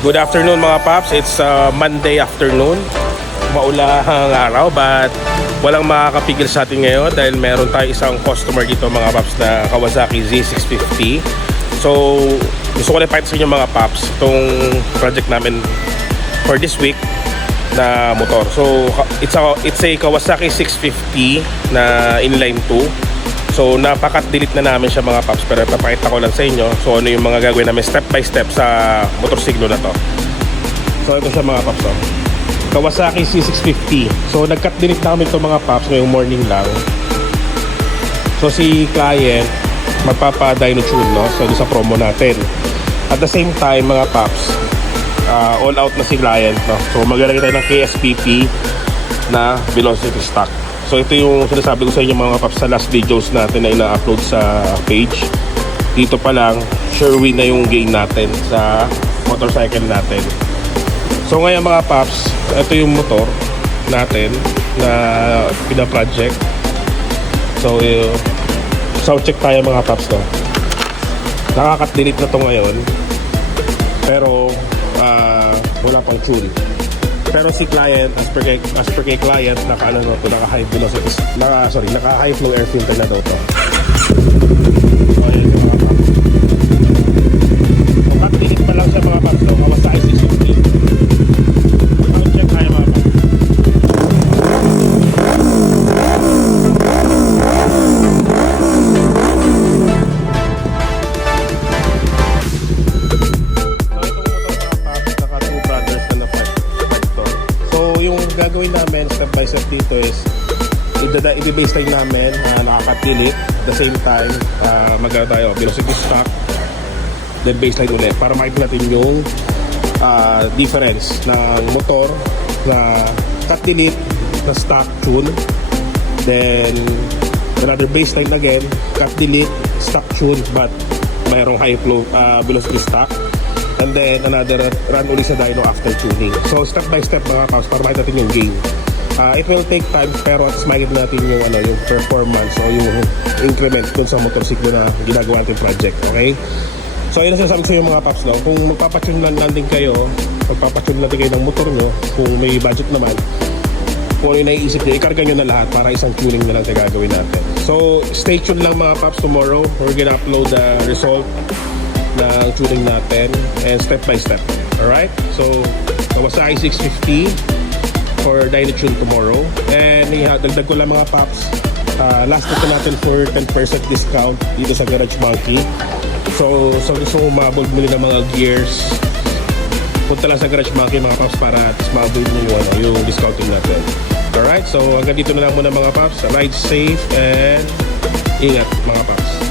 Good afternoon mga paps. It's Monday afternoon. Maulahang araw but walang makakapigil sa atin ngayon dahil meron tayo isang customer dito mga paps na Kawasaki Z650. So gusto ko na ipakita sa inyo mga paps itong project namin for this week na motor. So it's a Kawasaki 650 na inline 2. So napakat-delete na namin siya mga paps, pero papakita ko lang sa inyo so ano yung mga gagawin namin step by step sa motorsiklo na to. So ito siya mga paps, Kawasaki C650. So nag-cut delete namin ito mga paps ngayong morning lang. So si client magpapa-dyno tune, no? So sa promo natin. At the same time mga paps, all out na si client, no? So maglalagay tayo ng KSPP na velocity stock. So ito yung sinasabi ko sa inyo mga paps sa last videos natin na ina-upload sa page. Dito pa lang, sure win na yung gain natin sa motorcycle natin. So ngayon mga paps, ito yung motor natin na pina-project. So sound check tayo mga paps, no? Nakakat delete na to ngayon. Pero wala pang tune. Pero si client, as per kay client, naka high velocity, naka high flow air filter na daw to. So ayan yung mga paps. So cut delete pa lang siya mga paps, no? Kawasaki 650. So check tayo mga paps. Gagawin namin step by step dito is i-baseline namin nakakat-delete at the same time magana tayo velocity stock then baseline ulit para makita natin yung difference ng motor na cut-delete na stock tune, then another baseline again cut-delete stock tune but mayroong high flow velocity stock, and then another run ulit sa dyno after tuning. So step by step mga paps para makita natin yung gain. It will take time pero at least makita natin yung yung performance o yung increment dun sa motorsiklo na ginagawa natin project. Okay? So yun ang sinasabi ko sa inyo mga paps, no? Kung magpapatune lang din kayo ng motor nyo, kung may budget naman, kung ano yung naiisip nyo, ikarga nyo na lahat para isang tuning na lang tayo gagawin natin. So stay tuned lang mga paps. Tomorrow we're gonna upload the result ng tuning natin and step by step. Alright? So Kawasaki 650 for dyno tune tomorrow. And dagdag ko lang mga paps, last na natin for 10% discount dito sa Garage Monkey. So gusto mo ma-build mo ng mga gears, punta lang sa Garage Monkey mga paps para ma-build mo yung discounting natin. Alright? So hanggang dito na lang muna mga paps. Ride safe and ingat mga paps.